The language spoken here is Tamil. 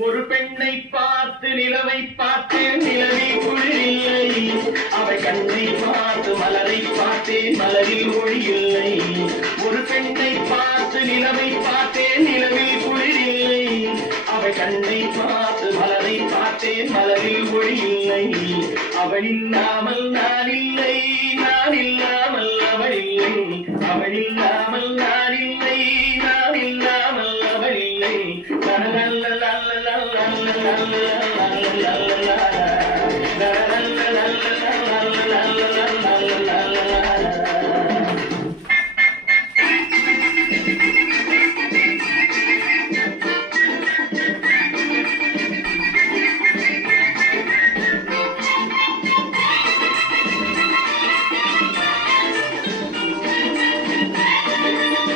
ஒரு பெண்ணை பார்த்து நிலவை பார்த்து நிலவில் குளிரில்லை அவை கண்ணை பார்த்து மலரை பார்த்தேன் மலரில் ஒளி இல்லை ஒரு பெண்ணை பார்த்து நிலவை பார்த்தேன் நிலவில் குளிரில்லை அவை கண்ணை பார்த்து மலரை பார்த்தேன் மலரில் ஒளி இல்லை அவள் இல்லாமல் நான் இல்லை நான் இல்லாமல் அவள் இல்லை அவள் இல்லாமல் நான் இல்லை நான் இல்லாமல் அவள் இல்லை la la la la la la la la la la la